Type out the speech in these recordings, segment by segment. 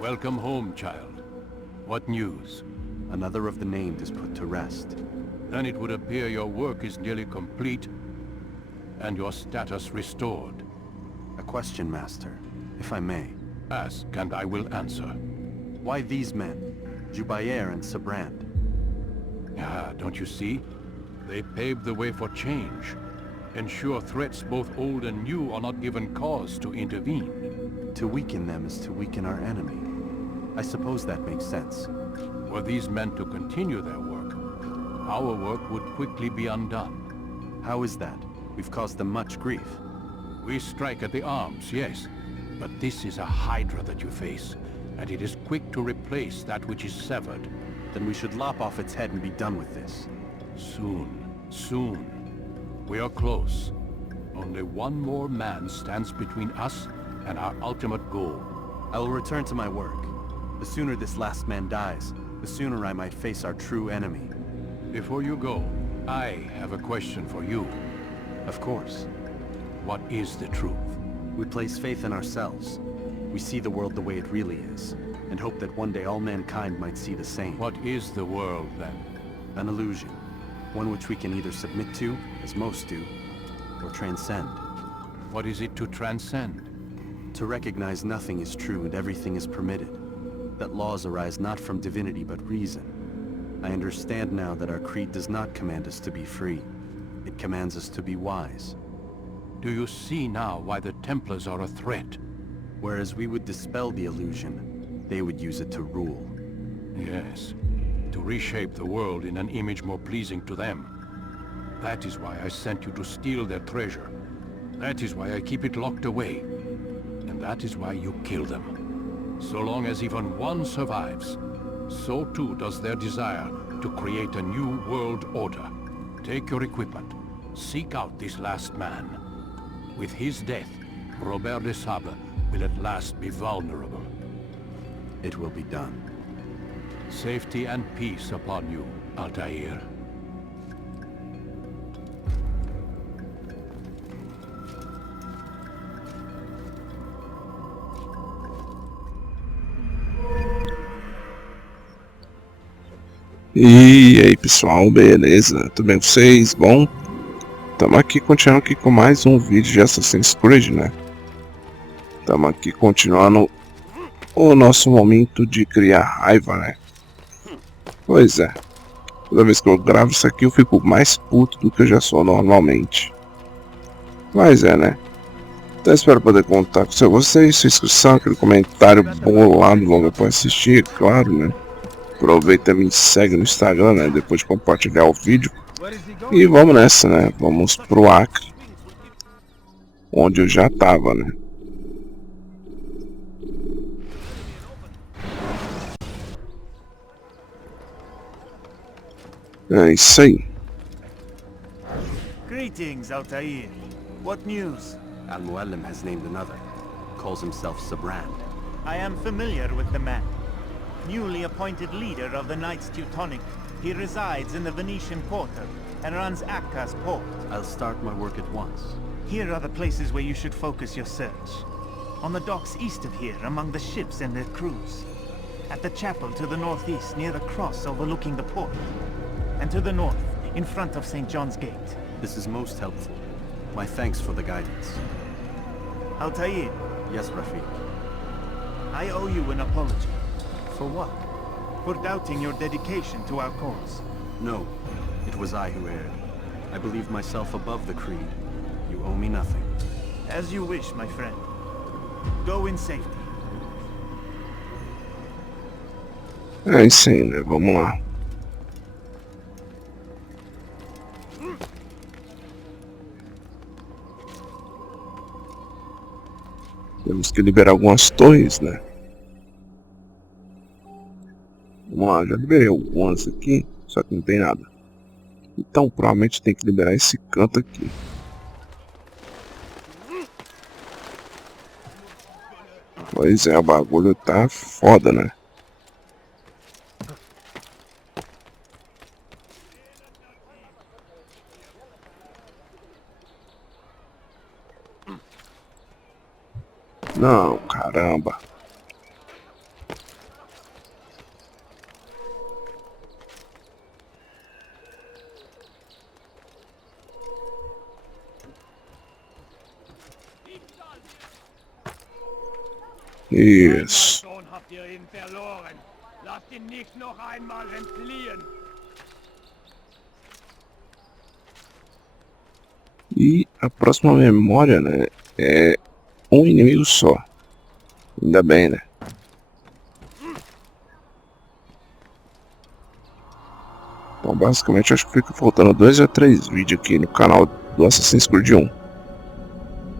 Welcome home, child. What news? Another of the named is put to rest. Then it would appear your work is nearly complete, and your status restored. A question, Master, if I may. Ask, and I will answer. Why these men? Jubayer and Sibrand. Ah, don't you see? They paved the way for change. Ensure threats both old and new are not given cause to intervene. To weaken them is to weaken our enemy. I suppose that makes sense. Were these men to continue their work, our work would quickly be undone. How is that? We've caused them much grief. We strike at the arms, yes. But this is a hydra that you face, and it is quick to replace that which is severed. Then we should lop off its head and be done with this. Soon, soon. We are close. Only one more man stands between us and our ultimate goal. I will return to my work. The sooner this last man dies, the sooner I might face our true enemy. Before you go, I have a question for you. Of course. What is the truth? We place faith in ourselves. We see the world the way it really is, and hope that one day all mankind might see the same. What is the world, then? An illusion. One which we can either submit to, as most do, or transcend. What is it to transcend? To recognize nothing is true and everything is permitted. That laws arise not from divinity but reason. I understand now that our creed does not command us to be free. It commands us to be wise. Do you see now why the Templars are a threat? Whereas we would dispel the illusion, they would use it to rule. Yes, to reshape the world in an image more pleasing to them. That is why I sent you to steal their treasure. That is why I keep it locked away. And that is why you kill them. So long as even one survives, so too does their desire to create a new world order. Take your equipment. Seek out this last man. With his death, Robert de Sable will at last be vulnerable. It will be done. Safety and peace upon you, Altair. E aí pessoal, beleza? Tudo bem com vocês? Bom, estamos aqui continuando aqui com mais um vídeo de Assassin's Creed, né? Estamos aqui continuando o nosso momento de criar raiva, né? Pois é, toda vez que eu gravo isso aqui eu fico mais puto do que eu já sou normalmente. Mas é, né? Então espero poder contar com vocês, sua inscrição, aquele comentário bolado logo para assistir, claro, né? Aproveita e me segue no Instagram, né? Depois de compartilhar o vídeo. E vamos nessa, né? Vamos pro Acre. Onde eu já tava, né? É isso aí. Greetings, Altair. What news? Al-Muallim has named another. Calls himself Sibrand. I am familiar with the man. Newly appointed leader of the Knights Teutonic, he resides in the Venetian Quarter and runs Acca's port. I'll start my work at once. Here are the places where you should focus your search. On the docks east of here, among the ships and their crews. At the chapel to the northeast, near the cross overlooking the port. And to the north, in front of St. John's Gate. This is most helpful. My thanks for the guidance. Altair, Yes, Rafiq. I owe you an apology. For what? For doubting your dedication to our cause. No, it was I who erred. I believe myself above the creed. You owe me nothing. As you wish, my friend. Go in safety. É isso aí, né? Vamos lá. Temos que liberar algumas torres, né? Vamos lá, já liberei algumas aqui, só que não tem nada. Então provavelmente tem que liberar esse canto aqui. Pois é, o bagulho tá foda, né? Não, caramba. Isso. Habt ihr ihn verloren. Lasst ihn nicht noch einmal entfliehen. E a próxima memória, né, é um inimigo só. Ainda bem, né? Então, basicamente, acho que fica faltando 2 ou 3 vídeos aqui no canal do Assassin's Creed 1.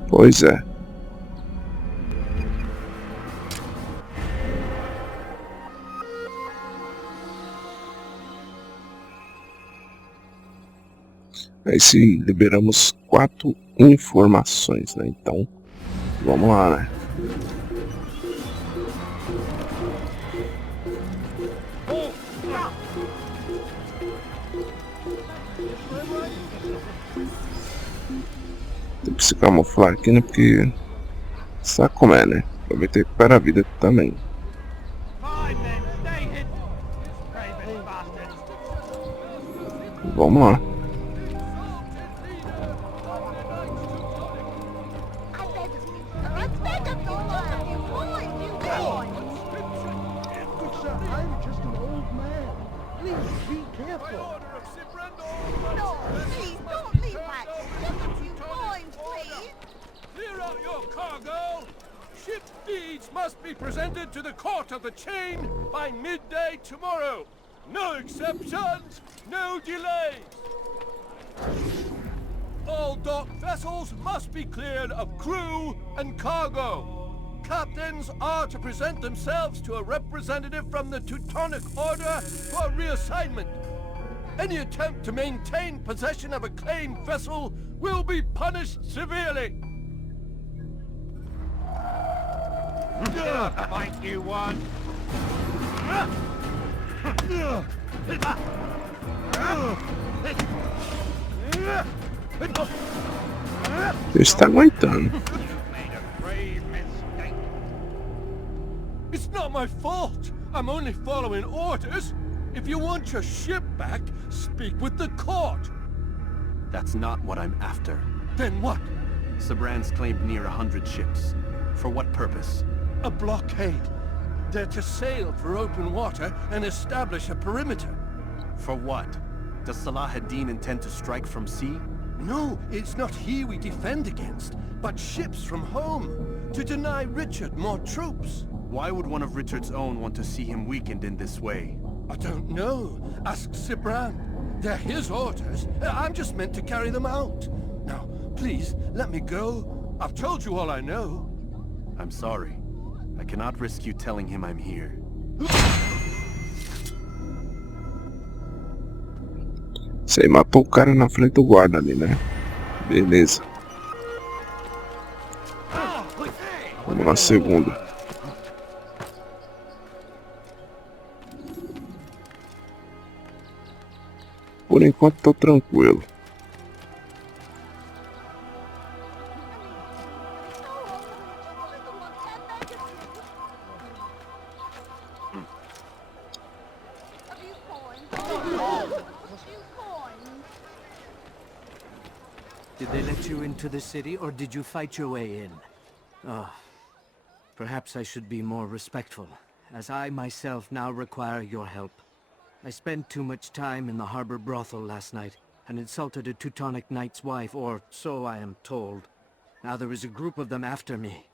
Pois é. Aí sim, liberamos 4 informações, né? Então, vamos lá, né? Tem que se camuflar aqui, né? Porque sabe como é, né? Aproveitar e recuperar a vida também. Vamos lá. I'm just an old man. Please be careful. No, please, don't leave that. Just a few coins, please. Clear out your cargo. Ship deeds must be presented to the court of the chain by midday tomorrow. No exceptions, no delays. All dock vessels must be cleared of crew and cargo. Captains are to present themselves to a representative from the Teutonic Order for reassignment. Any attempt to maintain possession of a claimed vessel will be punished severely. Fight you one. Ele está aguentando. It's not my fault. I'm only following orders. If you want your ship back, speak with the court. That's not what I'm after. Then what? Sibrand's claimed near 100 ships. For what purpose? A blockade. They're to sail for open water and establish a perimeter. For what? Does Salah ad-Din intend to strike from sea? No, it's not he we defend against, but ships from home, to deny Richard more troops. Why would one of Richard's own want to see him weakened in this way? I don't know. Ask Sibrand. They're his orders. I'm just meant to carry them out. Now, please, let me go. I've told you all I know. I'm sorry. I cannot risk you telling him I'm here. Sei, matou o cara na frente do guarda ali, né? Beleza. Vamos na segunda. Por enquanto tô tranquilo. Did they let you into the city, or did you fight your way in? Oh, perhaps I should be more respectful, as I myself now require your help. I spent too much time in the harbor brothel last night, and insulted a Teutonic knight's wife, or so I am told. Now there is a group of them after me.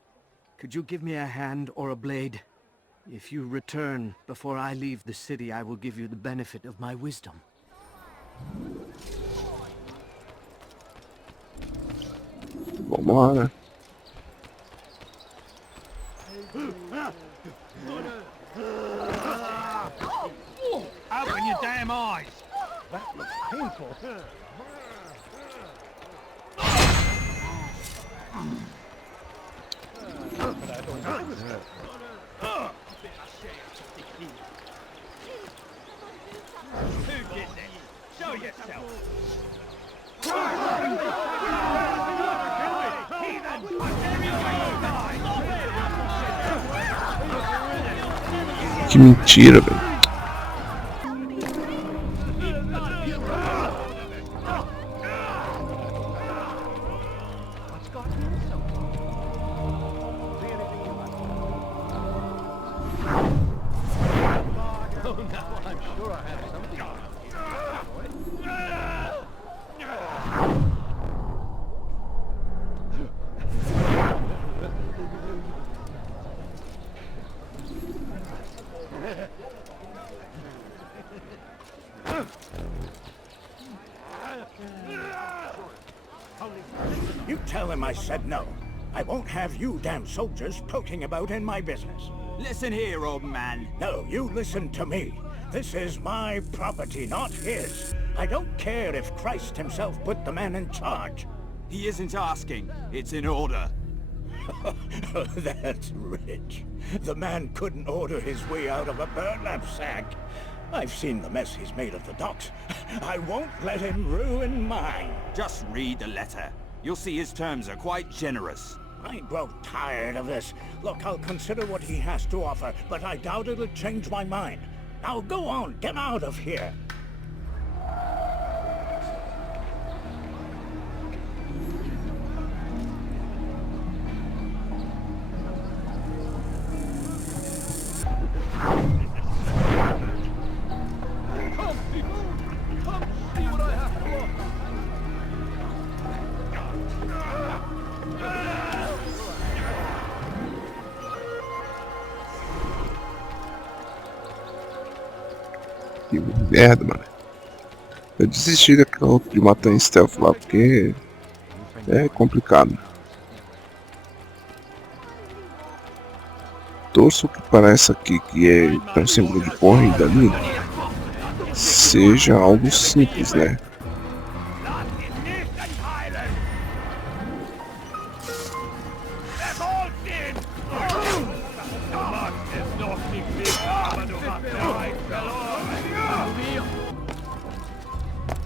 Could you give me a hand or a blade? If you return before I leave the city, I will give you the benefit of my wisdom. Vamos lá, né? Open your damn eyes! That looks painful. Who did this? Show yourself! Que mentira, velho. sure I have something around You tell him I said no. I won't have you damn soldiers poking about in my business. Listen here, old man. No, you listen to me. This is my property, not his. I don't care if Christ himself put the man in charge. He isn't asking. It's in order. That's rich. The man couldn't order his way out of a burlap sack. I've seen the mess he's made of the docks. I won't let him ruin mine. Just read the letter. You'll see his terms are quite generous. I grow tired of this. Look, I'll consider what he has to offer, but I doubt it'll change my mind. Now go on, get out of here. Come, people! Come see what I have to offer! Que merda, mano. Eu desisti daquela outra de matar em stealth lá, porque é complicado. Torço que parece aqui que tem um símbolo de corrida ali, seja algo simples, né?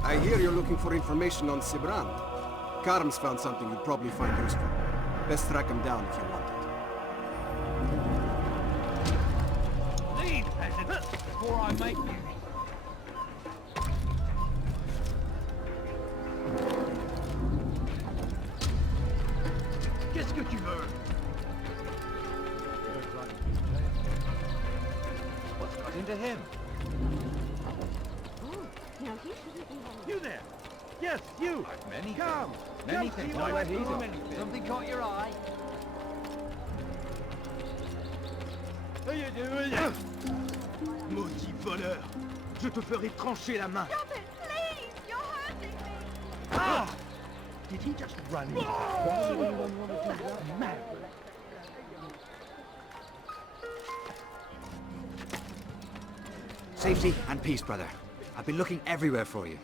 I hear you're looking for information on Sibrand. Karm's found something you'd probably find useful. Best track him down if you want it. Lead, peasant, before I make you. Qu'est-ce que tu veux? What's got into him? Now he shouldn't be worried. You there! Yes, you! Many Come! Many Come things. see Know what where I he's do. at. Something caught your eye? How you doing? Maudit voleur! Je te ferai trancher la main! Stop it, please! You're hurting me! Ah! Did he just run in? Why would anyone want to do that? Mad. Safety and peace, brother. I've been looking everywhere for you.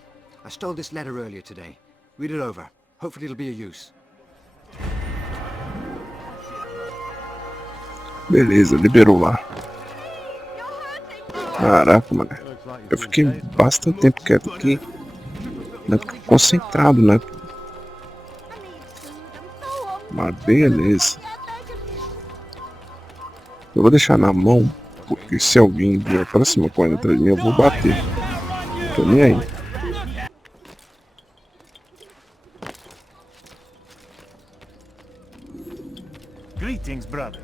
I stole this letter earlier today. Read it over. Hopefully it'll be of use. Beleza, liberou lá. Caraca, mano. Eu fiquei bastante tempo quieto aqui, né, concentrado, né? Mas beleza. Eu vou deixar na mão, porque se alguém vier pra cima correndo atrás de mim, eu vou bater. Tô nem aí. Greetings, brother.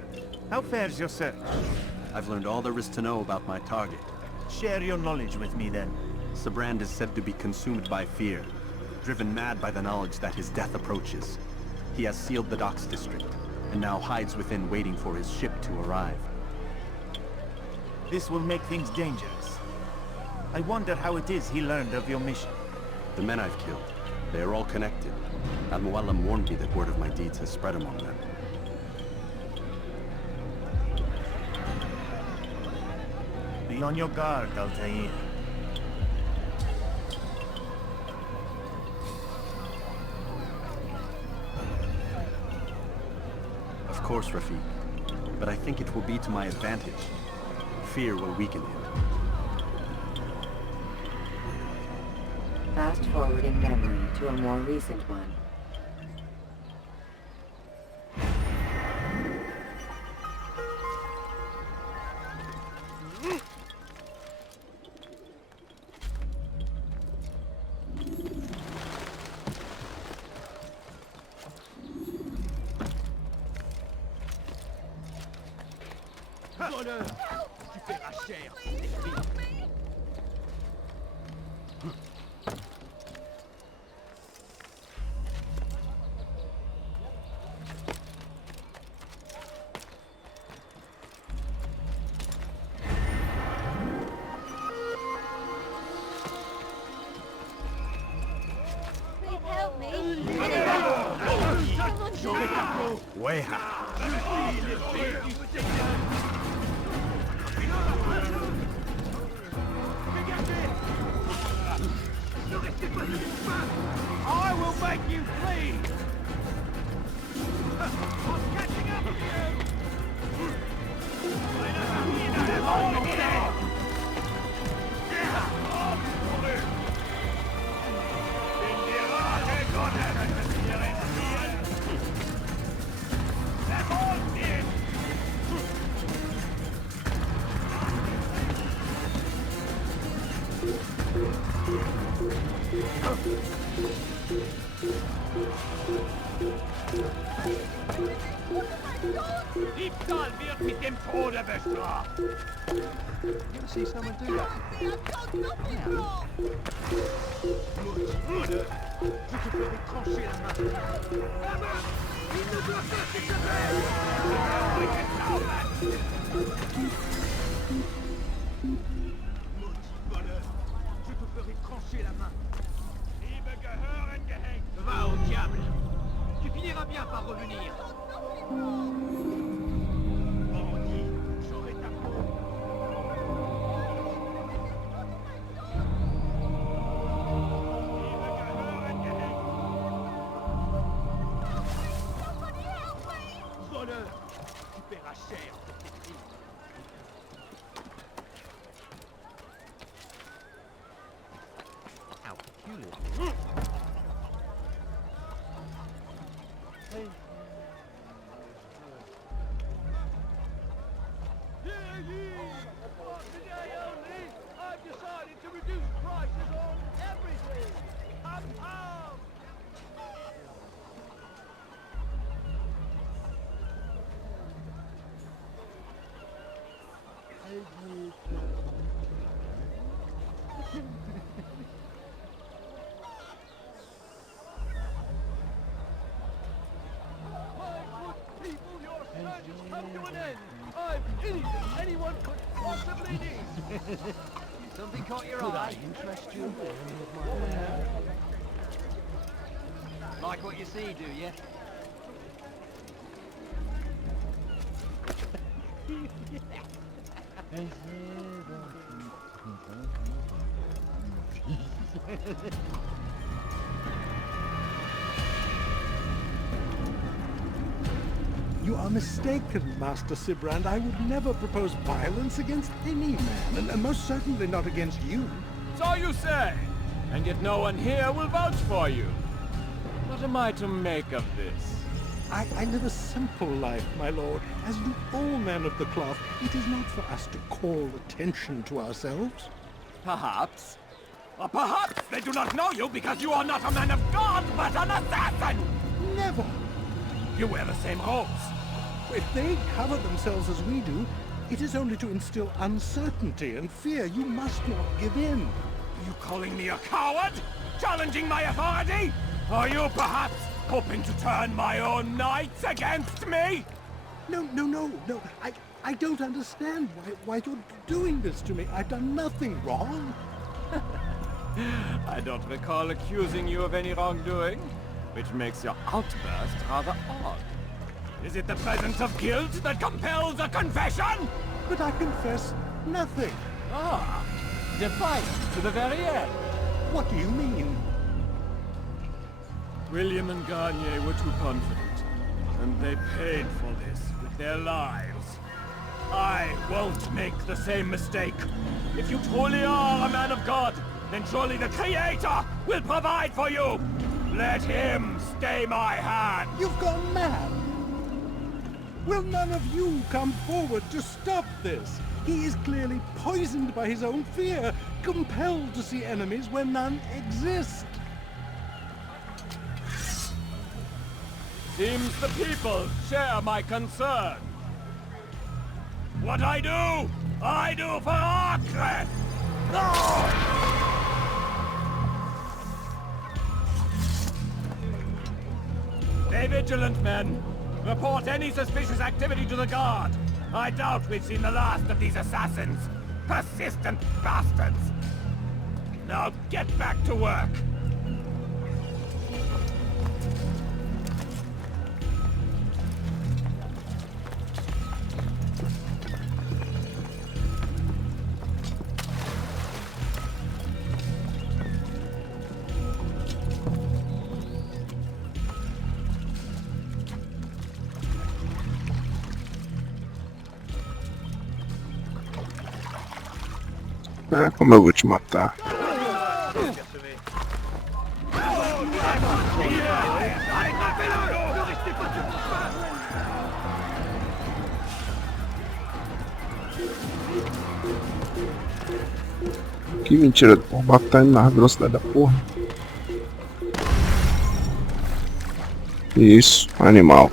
How fares your search? I've learned all there is to know about my target. Share your knowledge with me, then. Sibrand is said to be consumed by fear, driven mad by the knowledge that his death approaches. He has sealed the docks district, and now hides within waiting for his ship to arrive. This will make things dangerous. I wonder how it is he learned of your mission. The men I've killed, they are all connected. Al-Mualim warned me that word of my deeds has spread among them. Be on your guard, Altair. Of course, Rafiq. But I think it will be to my advantage. Fear will weaken him. Fast forwarding memory to a more recent one. Voleur! Tu paieras cher! I will make you flee! I'm catching up to Diebstahl wird mit dem Tode bestraft! You ever see someone do that? I've got nothing wrong! Maudit voleur! Je te ferai trancher la main! La main! Il ne doit pas s'échapper! Maudit voleur! Je te ferai trancher la main! Liebe gehören gehängt! Va au diable! Tu finiras bien par revenir! Bandit! J'aurai ta peau! Voleur! Tu paieras cher pour tes crimes! How peculiar! Hear ye! For today only, I've decided to reduce prices on everything! A pound! People, your search has come to an end! I've anything anyone could possibly need! Something caught your eye? Interest you? Like what you see, do you? You are mistaken, Master Sibrand. I would never propose violence against any man, and most certainly not against you. So you say, and yet no one here will vouch for you. What am I to make of this? I live a simple life, my lord. As do all men of the cloth, it is not for us to call attention to ourselves. Perhaps. Or perhaps they do not know you because you are not a man of God, but an assassin! Never! You wear the same robes. If they cover themselves as we do, it is only to instill uncertainty and fear. You must not give in. You calling me a coward? Challenging my authority? Are you perhaps hoping to turn my own knights against me? No. I don't understand why you're doing this to me. I've done nothing wrong. I don't recall accusing you of any wrongdoing, which makes your outburst rather odd. Is it the presence of guilt that compels a confession? But I confess nothing. Ah, defiant to the very end. What do you mean? William and Garnier were too confident, and they paid for this with their lives. I won't make the same mistake. If you truly are a man of God, then surely the Creator will provide for you! Let him stay my hand! You've gone mad! Will none of you come forward to stop this? He is clearly poisoned by his own fear, compelled to see enemies where none exist. Seems the people share my concern. What I do for Acre! Stay vigilant, men. Report any suspicious activity to the guard. I doubt we've seen the last of these assassins. Persistent bastards. Now get back to work. Ah, como eu vou te matar? Que mentira, o barco tá indo na velocidade da porra. Isso, animal.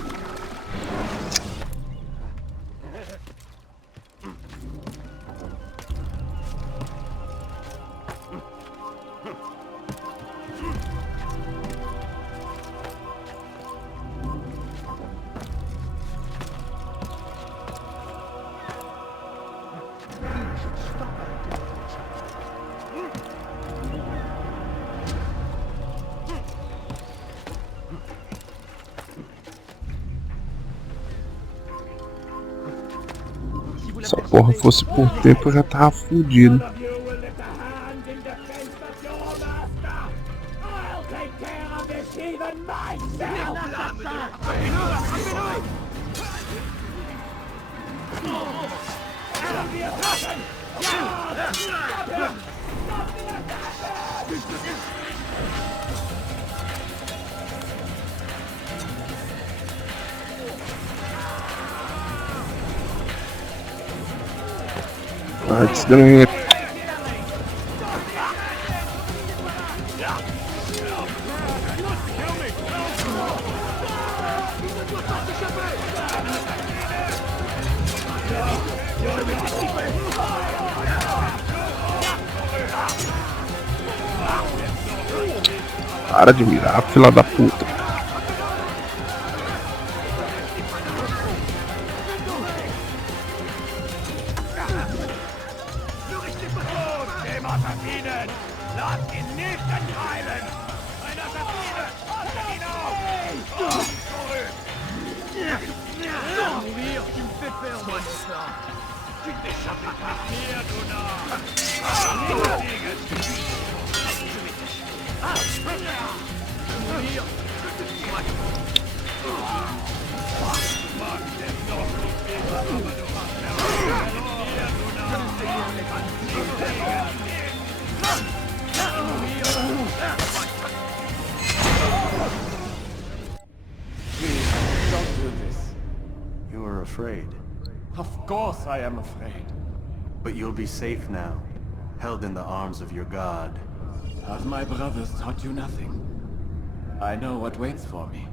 Se a porra fosse por tempo eu já tava fudido. Ah, desgranha. Para de mirar, fila da puta. You were afraid. Of course I am afraid. But you'll be safe now, held in the arms of your god. Have my brothers taught you nothing? I know what waits for me.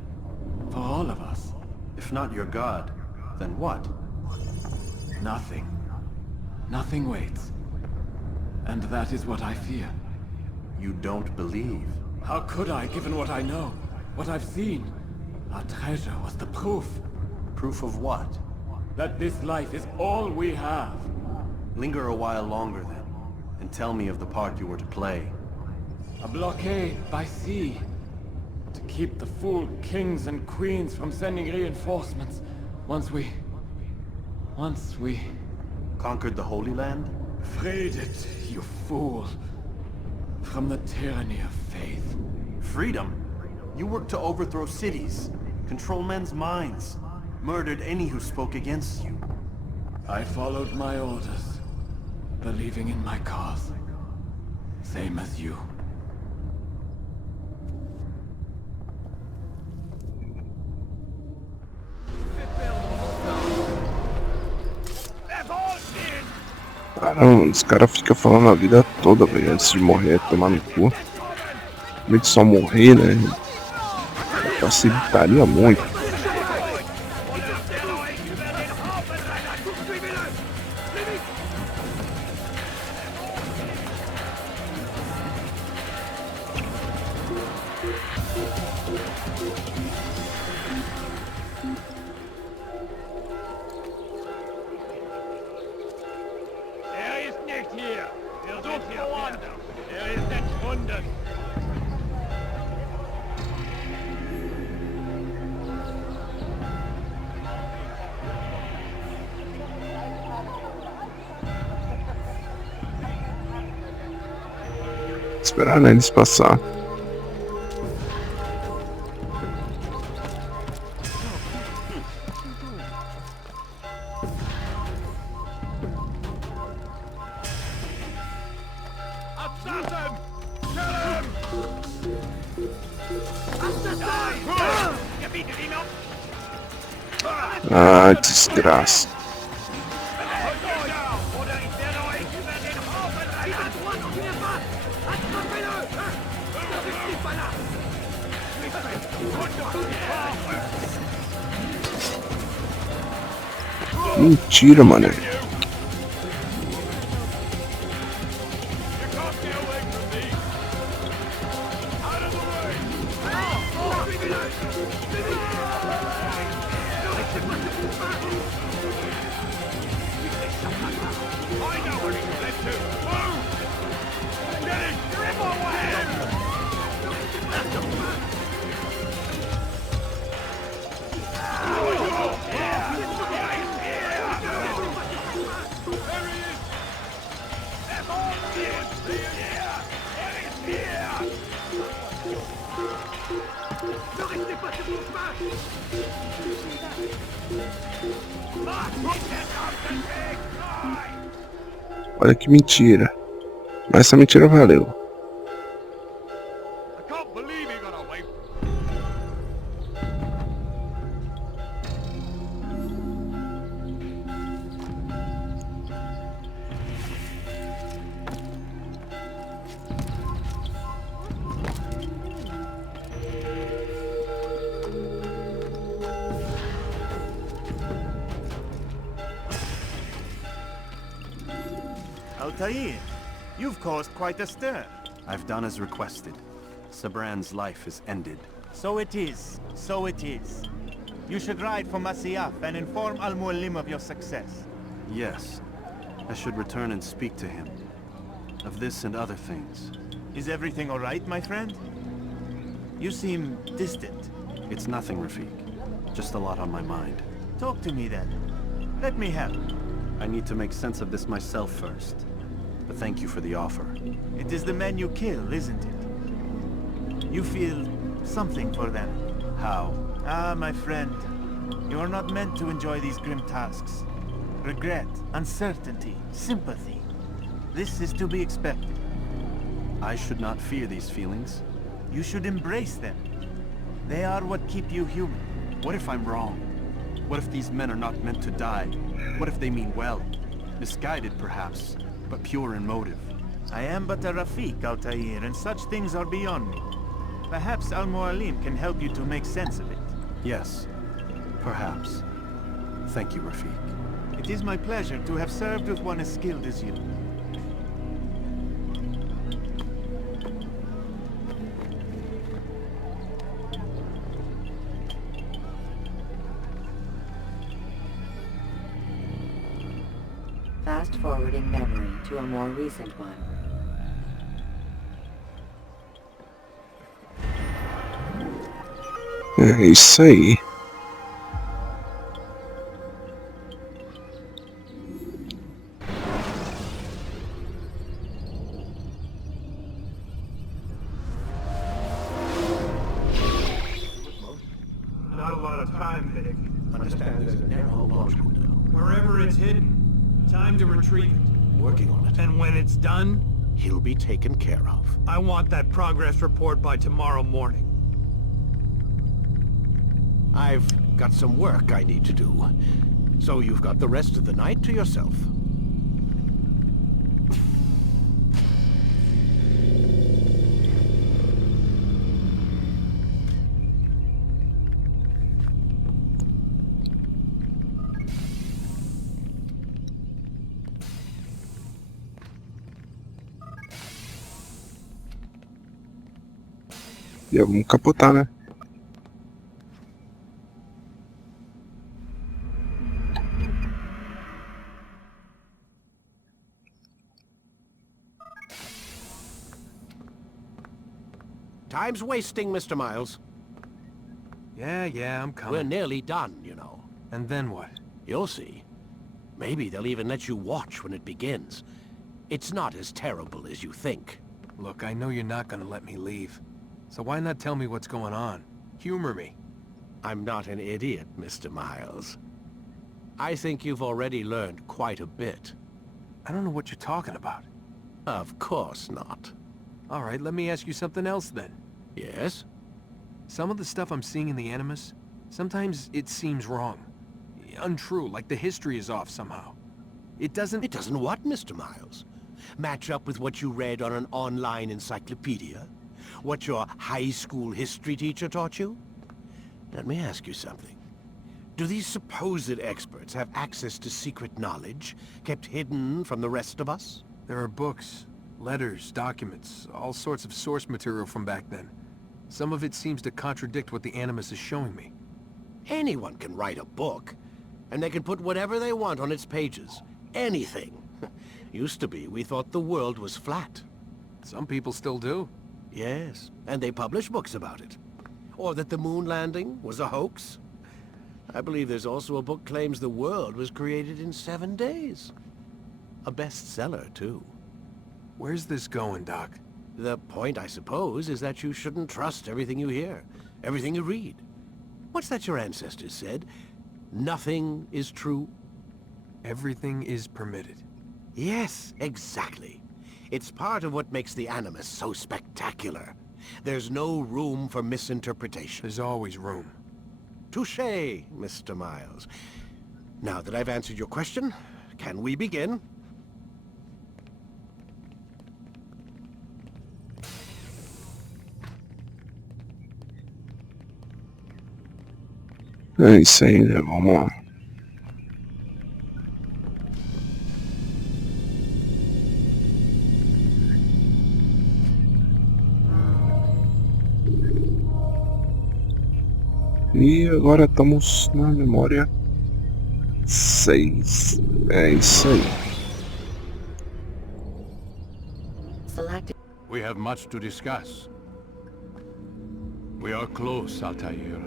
For all of us. If not your god, then what? Nothing. Nothing waits. And that is what I fear. You don't believe? How could I, given what I know? What I've seen? Our treasure was the proof. Proof of what? That this life is all we have. Linger a while longer then, and tell me of the part you were to play. A blockade by sea. To keep the fool kings and queens from sending reinforcements. Once we... Conquered the Holy Land? Freed it, you fool. From the tyranny of faith. Freedom? You worked to overthrow cities, control men's minds, murdered any who spoke against you. I followed my orders, believing in my cause. Same as you. Caramba, os caras ficam falando a vida toda, velho, antes de morrer, tomar no cu. Meio de só morrer, né? Facilitaria muito. Esperar, né, eles passar. Assassin! Kill him! Ah, desgraça. Mentira, mano. Olha que mentira. Mas essa mentira valeu. Altair, you've caused quite a stir. I've done as requested. Sibrand's life is ended. So it is. So it is. You should ride for Masyaf and inform Al-Mualim of your success. Yes. I should return and speak to him. Of this and other things. Is everything all right, my friend? You seem distant. It's nothing, Rafik. Just a lot on my mind. Talk to me then. Let me help. I need to make sense of this myself first. But thank you for the offer. It is the men you kill, isn't it? You feel something for them. How? Ah, my friend. You are not meant to enjoy these grim tasks. Regret, uncertainty, sympathy. This is to be expected. I should not fear these feelings. You should embrace them. They are what keep you human. What if I'm wrong? What if these men are not meant to die? What if they mean well? Misguided, perhaps, but pure in motive. I am but a Rafik, Altair, and such things are beyond me. Perhaps Al-Mualim can help you to make sense of it. Yes, perhaps. Thank you, Rafik. It is my pleasure to have served with one as skilled as you. Fast-forwarding memory to a more recent one. É isso aí. Not a lot of time, Vic. Understand there's a narrow launch window. Wherever it's hidden, time to retrieve it. Working on it. And when it's done, He'll be taken care of. I want that progress report by tomorrow morning. I've got some work I need to do. So you've got the rest of the night to yourself. E vamos capotar, né? Time's wasting, Mr. Miles. Yeah, I'm coming. We're nearly done, you know. And then what? You'll see. Maybe they'll even let you watch when it begins. It's not as terrible as you think. Look, I know you're not gonna let me leave. So why not tell me what's going on? Humor me. I'm not an idiot, Mr. Miles. I think you've already learned quite a bit. I don't know what you're talking about. Of course not. Alright, let me ask you something else then. Yes? Some of the stuff I'm seeing in the Animus, sometimes it seems wrong. Untrue, like the history is off somehow. It doesn't... It doesn't what, Mr. Miles? Match up with what you read on an online encyclopedia? What your high school history teacher taught you? Let me ask you something. Do these supposed experts have access to secret knowledge, kept hidden from the rest of us? There are books, letters, documents, all sorts of source material from back then. Some of it seems to contradict what the Animus is showing me. Anyone can write a book, and they can put whatever they want on its pages. Anything. Used to be, we thought the world was flat. Some people still do. Yes, and they publish books about it. Or that the moon landing was a hoax. I believe there's also a book claims the world was created in 7 days. A bestseller, too. Where's this going, Doc? The point, I suppose, is that you shouldn't trust everything you hear, everything you read. What's that your ancestors said? Nothing is true? Everything is permitted. Yes, exactly. It's part of what makes the Animus so spectacular. There's no room for misinterpretation. There's always room. Touché, Mr. Miles. Now that I've answered your question, can we begin? É isso aí, né? Vamos lá. E agora estamos na memória 6. É isso aí. We have much to discuss. We are close, Altair.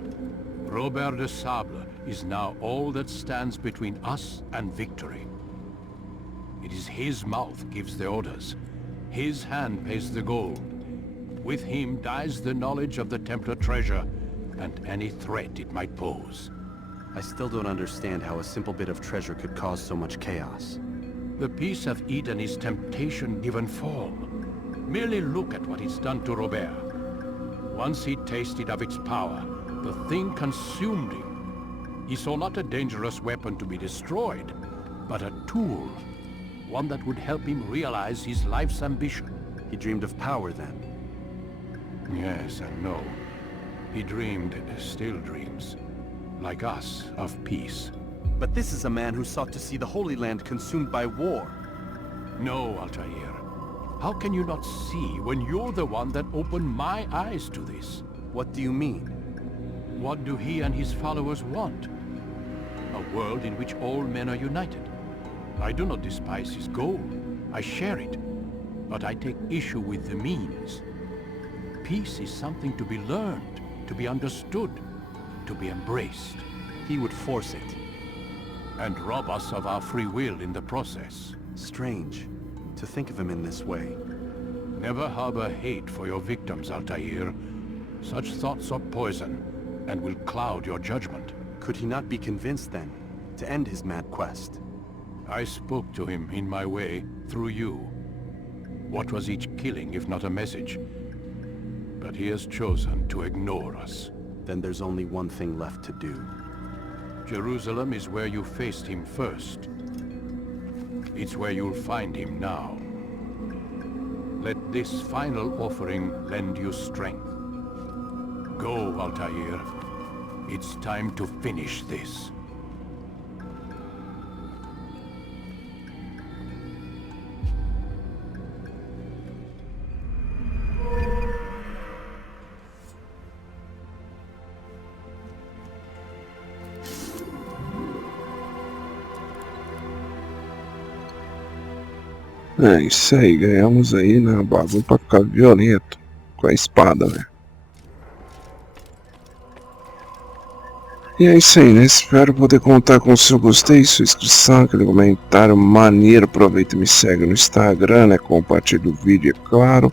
Robert de Sable is now all that stands between us and victory. It is his mouth gives the orders. His hand pays the gold. With him dies the knowledge of the Templar treasure and any threat it might pose. I still don't understand how a simple bit of treasure could cause so much chaos. The peace of Eden is temptation given fall. Merely look at what it's done to Robert. Once he tasted of its power, the thing consumed him. He saw not a dangerous weapon to be destroyed, but a tool. One that would help him realize his life's ambition. He dreamed of power then? Yes and no. He dreamed, still dreams, like us, of peace. But this is a man who sought to see the Holy Land consumed by war. No, Altair. How can you not see when you're the one that opened my eyes to this? What do you mean? What do he and his followers want? A world in which all men are united. I do not despise his goal. I share it. But I take issue with the means. Peace is something to be learned, to be understood, to be embraced. He would force it. And rob us of our free will in the process. Strange, to think of him in this way. Never harbor hate for your victims, Altair. Such thoughts are poison, and will cloud your judgment. Could he not be convinced then, to end his mad quest? I spoke to him in my way, through you. What was each killing if not a message? But he has chosen to ignore us. Then there's only one thing left to do. Jerusalem is where you faced him first. It's where you'll find him now. Let this final offering lend you strength. Go, Altair. It's time to finish this. É isso aí, ganhamos aí, né? O bagulho pra ficar violento com a espada, né? E é isso aí, né? Espero poder contar com o seu gostei, sua inscrição, aquele comentário maneiro. Aproveita e me segue no Instagram, né? Compartilha o vídeo, é claro.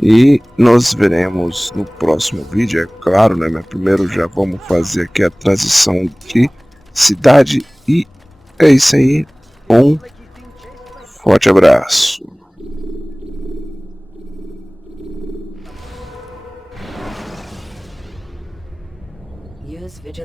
E nos veremos no próximo vídeo, é claro, né? Mas primeiro já vamos fazer aqui a transição de cidade. E é isso aí. Forte abraço. Use vigilante